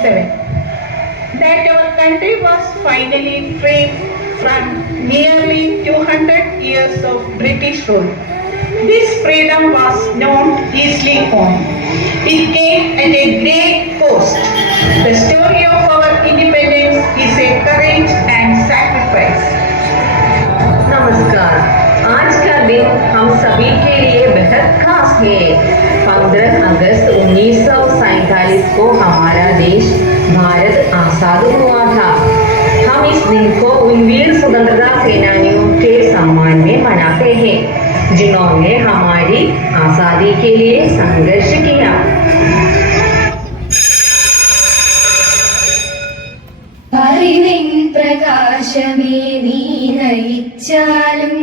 1947 that our country was finally free from nearly 200 years of British rule. This freedom was not easily won. It came at a great cost. The story of our independence is a courage and sacrifice. नमस्कार। आज का दिन हम सभी के लिए बेहद खास है। 15 अगस्त 1947 को हमारा देश भारत आजाद हुआ था। हम इस दिन को उन वीर स्वतंत्रता सेनानियों के सम्मान में मनाते हैं जिन्होंने हमारी आजादी के लिए संघर्ष किया। അറിവിൻ പ്രകാശമേ നീ നയിച്ചാലും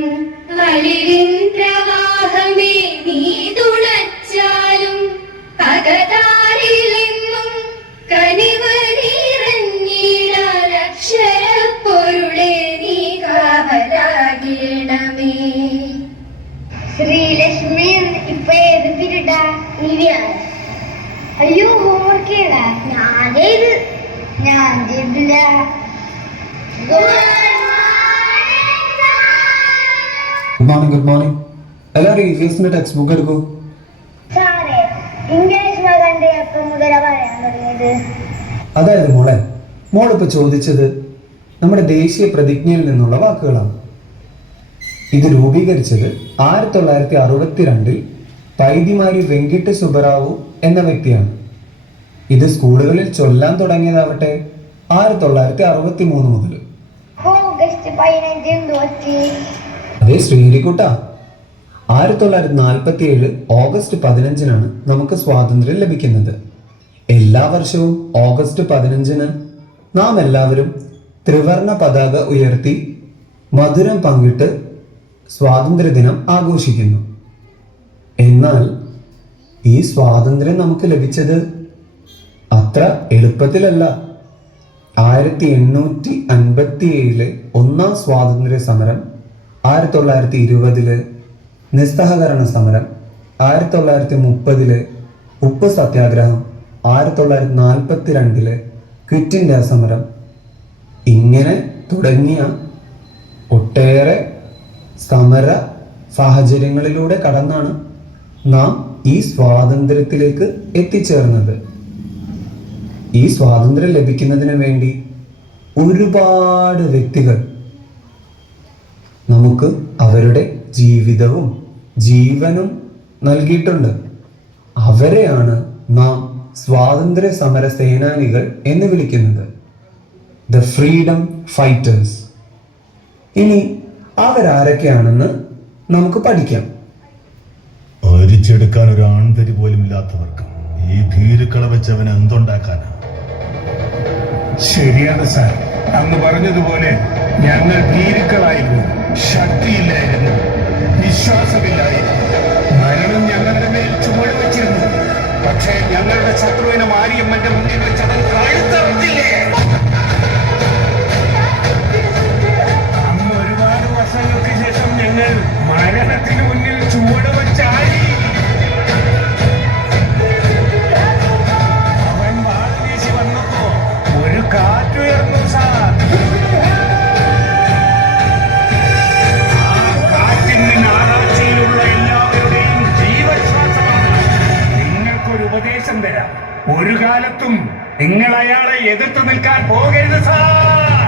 അലിവിൻ പ്രവാഹമേ നീ തുണച്ചാലും അകതാരിലെന്നും കനിവ് നിറഞ്ഞിടാൻ അക്ഷരപ്പൊരുളെ നീ കാവലാകണമേ. ശ്രീലക്ഷ്മി ഇപ്പൊ ഏത് പിരിടാ? അയ്യോ ഹോംവർക്ക് ചെയ്യടാ. ഞാൻ ചെയ്തില്ല. Good morning. എല്ലാവരും ഇംഗ്ലീഷിന്റെ ടെക്സ്റ്റ് ബുക്ക് എടുക്കൂ. സാറേ, ഇംഗ്ലീഷ് മകന്റെ എപ്പം മുതലാ പറയാൻ തുടങ്ങിയത്? അതായത് മോളിപ്പോ ചോദിച്ചത് നമ്മുടെ ദേശീയ പ്രതിജ്ഞയിൽ നിന്നുള്ള വാക്കുകളാണ്. ഇത് രൂപീകരിച്ചത് 1962 പൈതിമാരി വെങ്കിട്ട് സുബ്ബറാവു എന്ന വ്യക്തിയാണ്. ഇത് സ്കൂളുകളിൽ ചൊല്ലാൻ തുടങ്ങിയതാവട്ടെ 1963 മുതൽ. ഓഗസ്റ്റ് 15 അതേ ശ്രീഹരിക്കുട്ട, 1947 ഓഗസ്റ്റ് 15 നമുക്ക് സ്വാതന്ത്ര്യം ലഭിക്കുന്നത്. എല്ലാ വർഷവും ഓഗസ്റ്റ് 15 നാം എല്ലാവരും ത്രിവർണ പതാക ഉയർത്തി മധുരം പങ്കിട്ട് സ്വാതന്ത്ര്യദിനം ആഘോഷിക്കുന്നു. എന്നാൽ ഈ സ്വാതന്ത്ര്യം നമുക്ക് ലഭിച്ചത് അത്ര എളുപ്പത്തിലല്ല. 1857 ഒന്നാം സ്വാതന്ത്ര്യ സമരം, 1920 നിസ്സഹകരണ സമരം, 1930 ഉപ്പ് സത്യാഗ്രഹം, 1942 ക്വിറ്റ് ഇന്ത്യ സമരം, ഇങ്ങനെ തുടങ്ങിയ ഒട്ടേറെ സമര സാഹചര്യങ്ങളിലൂടെ കടന്നാണ് നാം ഈ സ്വാതന്ത്ര്യത്തിലേക്ക് എത്തിച്ചേർന്നത്. ഈ സ്വാതന്ത്ര്യം ലഭിക്കുന്നതിന് വേണ്ടി ഒരുപാട് വ്യക്തികൾ നമുക്ക് അവരുടെ ജീവിതവും ജീവനും നൽകിയിട്ടുണ്ട്. അവരെയാണ് നാം സ്വാതന്ത്ര്യ സമര സേനാനികൾ എന്ന് വിളിക്കുന്നത്, ദ ഫ്രീഡം ഫൈറ്റേഴ്സ്. ഇനി അവരാരൊക്കെയാണെന്ന് നമുക്ക് പഠിക്കാം. ഒരിച്ചെടുക്കാൻ ഒരു ആൺതരി പോലും ഇല്ലാത്തവർക്ക് ഈ ഭീരുക്കളെ വെച്ച് അവൻ എന്തുണ്ടാക്കാനാ? ശരിയാണ് സാർ, അന്ന് പറഞ്ഞതുപോലെ ഞങ്ങൾ ഭീരുക്കളായിരുന്നു, ശക്തിയില്ലായിരുന്നു, വിശ്വാസമില്ലായിരുന്നു. മരണം ഞങ്ങളുടെ മേൽ ചുമട് വെച്ചിരുന്നു. പക്ഷേ ഞങ്ങളുടെ ശത്രുവിനെ മാരിയമ്മന്റെ മുന്നിൽ വെച്ചവൻ കഴുത്തറത്തില്ലേ? അന്ന് ഒരുപാട് വർഷങ്ങൾക്ക് ശേഷം ഞങ്ങൾ മരണത്തിന് മുന്നിൽ ചുവട് വെച്ചായി. അവൻ വാൾ വീശി വന്നപ്പോ ഒരു കാറ്റുയർന്നു സാർ. ആ കാറ്റിന് ഞായറാഴ്ചയിലുള്ള എല്ലാവരുടെയും ജീവശ്വാസമാണ്. നിങ്ങൾക്കൊരു ഉപദേശം തരാം. ഒരു കാലത്തും നിങ്ങൾ അയാളെ എതിർത്ത് നിൽക്കാൻ പോകരുത് sir.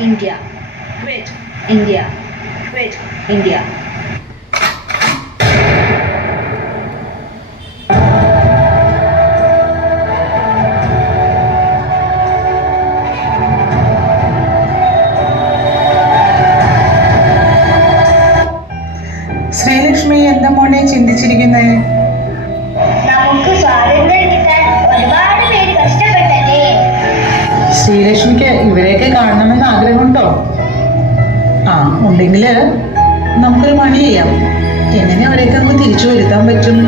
India. Quit India. Quit India. Sreelakshmi എന്താ മോനെ ചിന്തിച്ചിരിക്കുന്നേ? നമുക്ക് സ്വാതന്ത്ര്യം കിട്ടാൻ ഒരുപാട് പേര് കഷ്ടപ്പെട്ടല്ലേ? ശ്രീലക്ഷ്മിക്ക് ഇവരെയൊക്കെ കാണണമെന്ന് ആഗ്രഹമുണ്ടോ? ആ ഉണ്ടെങ്കിൽ നമുക്കൊരു പണി ചെയ്യാം. എങ്ങനെ അവരെയൊക്കെ നമുക്ക് തിരിച്ചു വരുത്താൻ പറ്റും?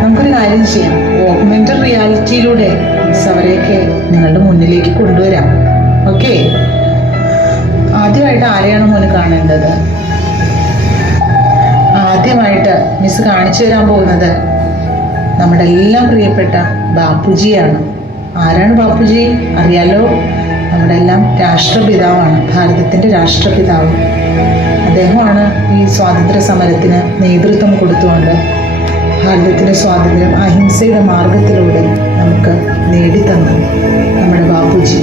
നമുക്കൊരു കാര്യം ചെയ്യാം. ഓഗ്മെന്റഡ് റിയാലിറ്റിയിലൂടെ അവരെയൊക്കെ നിങ്ങളുടെ മുന്നിലേക്ക് കൊണ്ടുവരാം. ഓക്കെ, ആദ്യമായിട്ട് ആരെയാണ് മോന് കാണേണ്ടത്? ആദ്യമായിട്ട് മിസ് കാണിച്ചു തരാൻ പോകുന്നത് നമ്മുടെ എല്ലാം പ്രിയപ്പെട്ട ബാപ്പുജിയാണ്. ആരാണ് ബാപ്പുജി? അറിയാലോ, നമ്മുടെ എല്ലാം രാഷ്ട്രപിതാവാണ്, ഭാരതത്തിൻ്റെ രാഷ്ട്രപിതാവ്. അദ്ദേഹമാണ് ഈ സ്വാതന്ത്ര്യ സമരത്തിന് നേതൃത്വം കൊടുത്തുകൊണ്ട് ഭാരതത്തിൻ്റെ സ്വാതന്ത്ര്യം അഹിംസയുടെ മാർഗത്തിലൂടെ നമുക്ക് നേടിത്തന്നത് നമ്മുടെ ബാപ്പുജി.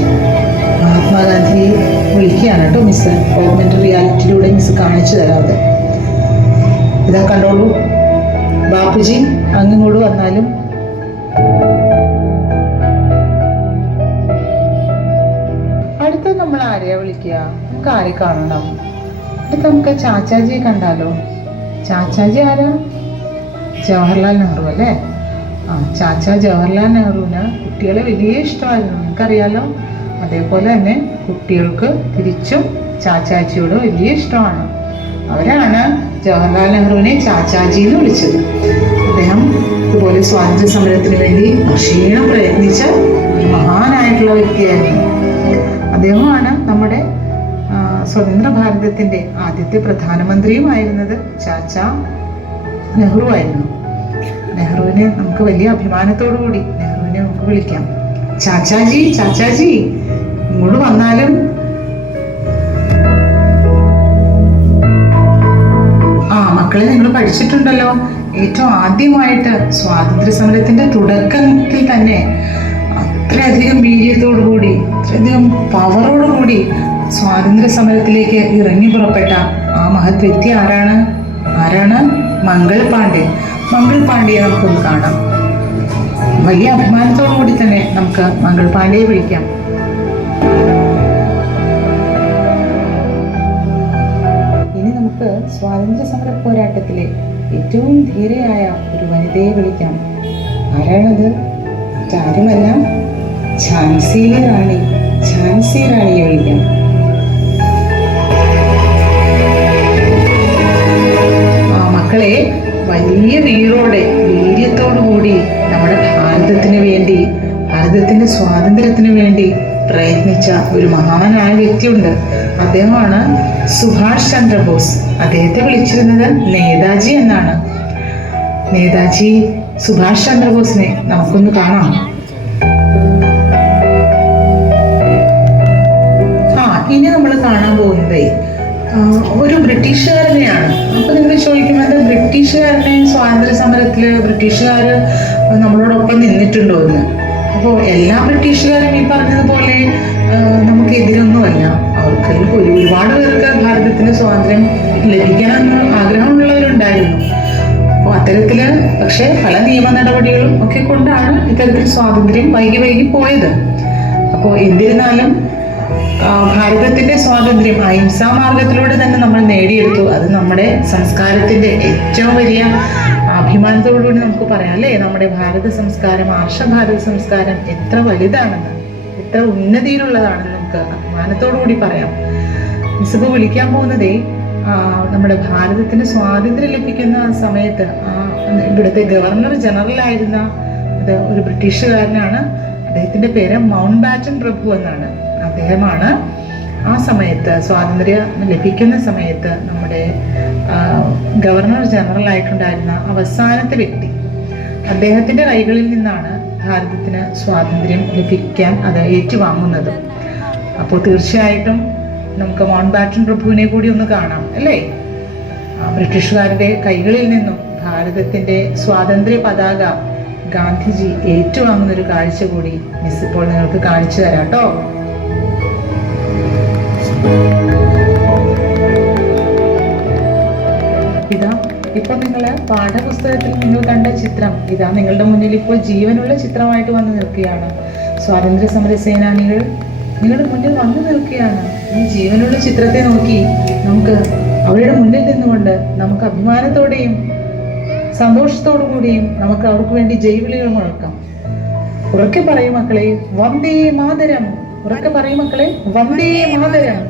മഹാത്മാഗാന്ധിയെ വിളിക്കുകയാണ് കേട്ടോ മിസ്. ഓഗ്മെന്റഡ് റിയാലിറ്റിയിലൂടെ മിസ് കാണിച്ചു തരാതെ. ഇതാ കണ്ടോളൂ, ബാപ്പുജി അങ്ങോട്ട് വന്നാലും. അടുത്ത നമ്മൾ ആരെയാ വിളിക്കുക? നമുക്ക് ആരെ കാണണം? അടുത്ത നമുക്ക് ചാച്ചാജിയെ കണ്ടാലോ? ചാച്ചാജി ആരാ? ജവഹർലാൽ നെഹ്റു അല്ലേ? ആ, ചാച്ചാ ജവഹർലാൽ നെഹ്റുവിന് കുട്ടികളെ വലിയ ഇഷ്ടമായിരുന്നു, നിങ്ങൾക്കറിയാലോ. അതേപോലെ തന്നെ കുട്ടികൾക്ക് തിരിച്ചും ചാച്ചാജിയോട് വലിയ ഇഷ്ടമാണ്. അവരാണ് ജവഹർലാൽ നെഹ്റുവിനെ ചാച്ചാജി എന്ന് വിളിച്ചത്. അദ്ദേഹം ഇതുപോലെ സ്വാതന്ത്ര്യ സമരത്തിന് വേണ്ടി ക്ഷീണം പ്രയത്നിച്ച ഒരു മഹാനായിട്ടുള്ള വ്യക്തിയായിരുന്നു. അദ്ദേഹമാണ് നമ്മുടെ സ്വതന്ത്ര ഭാരതത്തിൻ്റെ ആദ്യത്തെ പ്രധാനമന്ത്രിയുമായിരുന്നത് ചാച്ചാ നെഹ്റു ആയിരുന്നു. നെഹ്റുവിനെ നമുക്ക് വലിയ അഭിമാനത്തോടു കൂടി നെഹ്റുവിനെ നമുക്ക് വിളിക്കാം. ചാച്ചാജി, ചാച്ചാജി ഇങ്ങോട്ട് വന്നാലും. മക്കളെ, നിങ്ങൾ പഠിച്ചിട്ടുണ്ടല്ലോ, ഏറ്റവും ആദ്യമായിട്ട് സ്വാതന്ത്ര്യ സമരത്തിന്റെ തുടക്കത്തിൽ തന്നെ അത്രയധികം വീര്യത്തോടു കൂടി, അത്രയധികം പവറോടുകൂടി സ്വാതന്ത്ര്യ സമരത്തിലേക്ക് ഇറങ്ങി പുറപ്പെട്ട ആ മഹത് വ്യക്തി ആരാണ്? മംഗൾ പാണ്ഡെ. മംഗൾ പാണ്ഡെയെ നമുക്കൊന്ന് കാണാം. വലിയ അഭിമാനത്തോടു കൂടി തന്നെ നമുക്ക് മംഗൾ പാണ്ഡെയെ വിളിക്കാം. സ്വാതന്ത്ര്യ സമര പോരാട്ടത്തിലെ ഏറ്റവും ധീരയായ ഒരു വനിതയെ വിളിക്കാം. ആരാണത്? ആരുമല്ല, ഝാൻസിയിലെ റാണി. ഝാൻസി റാണിയെ വിളിക്കാം. മക്കളെ, വലിയ വീര്യത്തോടു കൂടി നമ്മുടെ ഭാരതത്തിന് വേണ്ടി, ഭാരതത്തിന്റെ സ്വാതന്ത്ര്യത്തിന് വേണ്ടി പ്രയത്നിച്ച ഒരു മഹാനായ വ്യക്തിയുണ്ട്. അദ്ദേഹമാണ് സുഭാഷ് ചന്ദ്രബോസ്. അദ്ദേഹത്തെ വിളിച്ചിരുന്നത് നേതാജി എന്നാണ്. നേതാജി സുഭാഷ് ചന്ദ്രബോസിനെ നമുക്കൊന്ന് കാണാം. ഇനി നമ്മൾ കാണാൻ പോകുന്നത് ഒരു ബ്രിട്ടീഷുകാരനെയാണ്. അപ്പൊ നിങ്ങൾ ചോദിക്കും, എന്താ ബ്രിട്ടീഷുകാരനെ സ്വാതന്ത്ര്യ സമരത്തില് ബ്രിട്ടീഷുകാർ നമ്മളോടൊപ്പം നിന്നിട്ടുണ്ടോ എന്ന്. അപ്പോൾ എല്ലാ ബ്രിട്ടീഷുകാരും ഈ പറഞ്ഞതുപോലെ നമുക്കെതിരൊന്നുമല്ല. അവർക്ക് ഒരുപാട് പേർക്ക് ഭാരതത്തിന് സ്വാതന്ത്ര്യം ലഭിക്കാനെന്ന് ആഗ്രഹമുള്ളവരുണ്ടായിരുന്നു. അപ്പോൾ അത്തരത്തില് പക്ഷെ പല നിയമ നടപടികളും ഒക്കെ കൊണ്ടാണ് ഇത്തരത്തിൽ സ്വാതന്ത്ര്യം വൈകി പോയത്. അപ്പോൾ എന്നിരുന്നാലും ഭാരതത്തിന്റെ സ്വാതന്ത്ര്യം അഹിംസാ മാർഗത്തിലൂടെ തന്നെ നമ്മൾ നേടിയെടുത്തു. അത് നമ്മുടെ സംസ്കാരത്തിന്റെ ഏറ്റവും വലിയ അഭിമാനത്തോടുകൂടി നമുക്ക് പറയാം അല്ലേ? നമ്മുടെ ഭാരത സംസ്കാരം, ആർഷഭാരത സംസ്കാരം എത്ര വലുതാണെന്ന്, എത്ര ഉന്നതിയിലുള്ളതാണെന്ന് നമുക്ക് അഭിമാനത്തോടു കൂടി പറയാം. മിസ്സിപ്പോൾ വിളിക്കാൻ പോകുന്നതേ നമ്മുടെ ഭാരതത്തിന് സ്വാതന്ത്ര്യം ലഭിക്കുന്ന സമയത്ത് ഇവിടുത്തെ ഗവർണർ ജനറൽ ആയിരുന്ന ഒരു ബ്രിട്ടീഷുകാരനാണ്. അദ്ദേഹത്തിന്റെ പേര് മൗണ്ട് ബാറ്റൻ പ്രഭു എന്നാണ്. അദ്ദേഹമാണ് ആ സമയത്ത് സ്വാതന്ത്ര്യം ലഭിക്കുന്ന സമയത്ത് നമ്മുടെ ഗവർണർ ജനറൽ ആയിട്ടുണ്ടായിരുന്ന അവസാനത്തെ വ്യക്തി. അദ്ദേഹത്തിന്റെ കൈകളിൽ നിന്നാണ് ഭാരതത്തിന് സ്വാതന്ത്ര്യം ലഭിക്കാൻ അത് ഏറ്റുവാങ്ങുന്നത്. അപ്പോൾ തീർച്ചയായിട്ടും നമുക്ക് മൗണ്ട് ബാറ്റൻ പ്രഭുവിനെ കൂടി ഒന്ന് കാണാം അല്ലേ? ബ്രിട്ടീഷുകാരുടെ കൈകളിൽ നിന്നും ഭാരതത്തിന്റെ സ്വാതന്ത്ര്യ പതാക ഗാന്ധിജി ഏറ്റുവാങ്ങുന്ന ഒരു കാഴ്ച കൂടി മിസ് ഇപ്പോൾ നിങ്ങൾക്ക് കാണിച്ചു തരാം കേട്ടോ. പാഠപുസ്തകത്തിൽ നിങ്ങൾ കണ്ട ചിത്രം ഇതാ നിങ്ങളുടെ മുന്നിൽ ഇപ്പോൾ ജീവനുള്ള ചിത്രമായിട്ട് വന്നു നിൽക്കുകയാണ്. സ്വാതന്ത്ര്യ സമര സേനാനികൾ നിങ്ങളുടെ മുന്നിൽ വന്നു നിൽക്കുകയാണ്. ഈ ജീവനുള്ള ചിത്രത്തെ നോക്കി നമുക്ക് അവരുടെ മുന്നിൽ നിന്നുകൊണ്ട് നമുക്ക് അഭിമാനത്തോടെയും സന്തോഷത്തോടു കൂടിയും നമുക്ക് അവർക്ക് വേണ്ടി ജൈവിളികൾ മുഴക്കാം. ഉറക്കെ പറയും മക്കളെ, വന്ദേ മാതരം. ഉറക്കെ പറയും മക്കളെ, വന്ദേ മാതരം.